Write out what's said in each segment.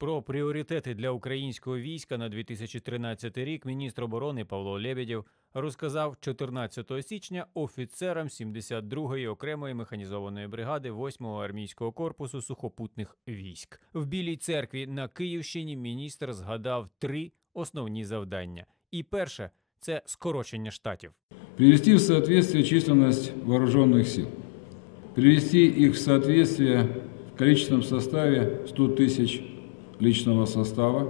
Про пріоритети для українського війська на 2013 рік міністр оборони Павло Лебедєв розказав 14 січня офіцерам 72-ї окремої механізованої бригади 8-го армійського корпусу сухопутних військ. В Білій церкві на Київщині міністр згадав три основні завдання. І перше це скорочення штатів. Привести в соответствие численность вооруженных сил. Привести их в соответствие в количественном составе 100 тысяч личного состава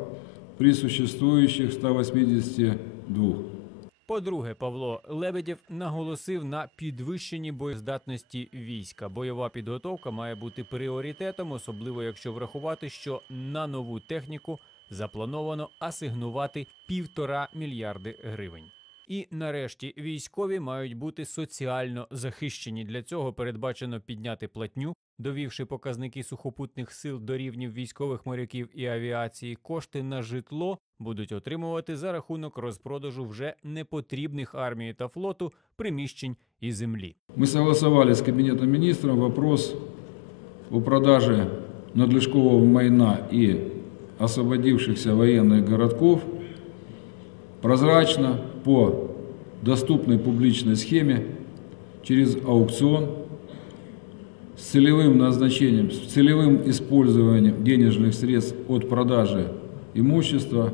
при существующих 182. По-друге, Павло Лебедєв наголосив на підвищенні боєздатності війська. Бойова підготовка має бути пріоритетом, особливо якщо врахувати, що на нову техніку заплановано асигнувати півтора мільярди гривень. І нарешті військові мають бути соціально захищені. Для цього передбачено підняти платню, довівши показники сухопутних сил до рівнів військових моряків і авіації. Кошти на житло будуть отримувати за рахунок розпродажу вже непотрібних армії та флоту приміщень і землі. Мы согласовали с Кабинетом министров вопрос о продаже надлежкового майна и освободившихся военных городков прозрачно по доступной публичной схеме через аукцион с целевым назначением, с целевым использованием денежных средств от продажи имущества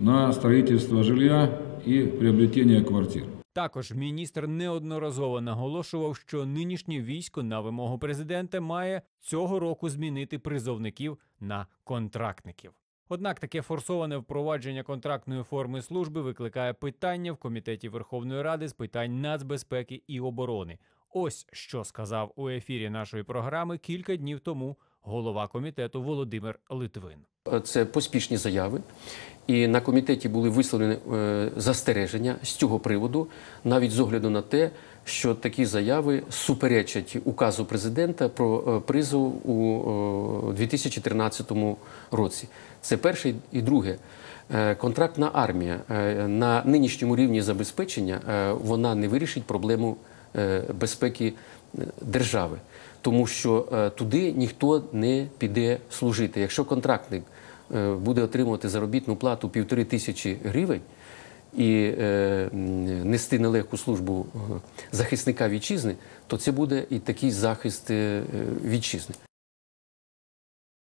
на строительство жилья и приобретение квартир. Також міністр неодноразово наголошував, що нинішнє військо на вимогу президента має цього року змінити призовників на контрактників. Однак таке форсоване впровадження контрактної форми служби викликає питання в комітеті Верховної Ради з питань нацбезпеки і оборони. Ось що сказав у ефірі нашої програми кілька днів тому голова комітету Володимир Литвин. Це поспішні заяви. І на комітеті були висловлені е, застереження з цього приводу, навіть з огляду на те, що такі заяви суперечать указу президента про е, призов у е, 2013 році. Це перше і друге. Е, Контрактна армія е, на нинішньому рівні забезпечення е, вона не вирішить проблему е, безпеки е, держави, тому що е, туди ніхто не піде служити. Якщо контрактник е, буде отримувати заробітну плату півтори тисячі гривень і е, нести нелегку службу е, захисника вітчизни, то це буде і такий захист е, е, вітчизни.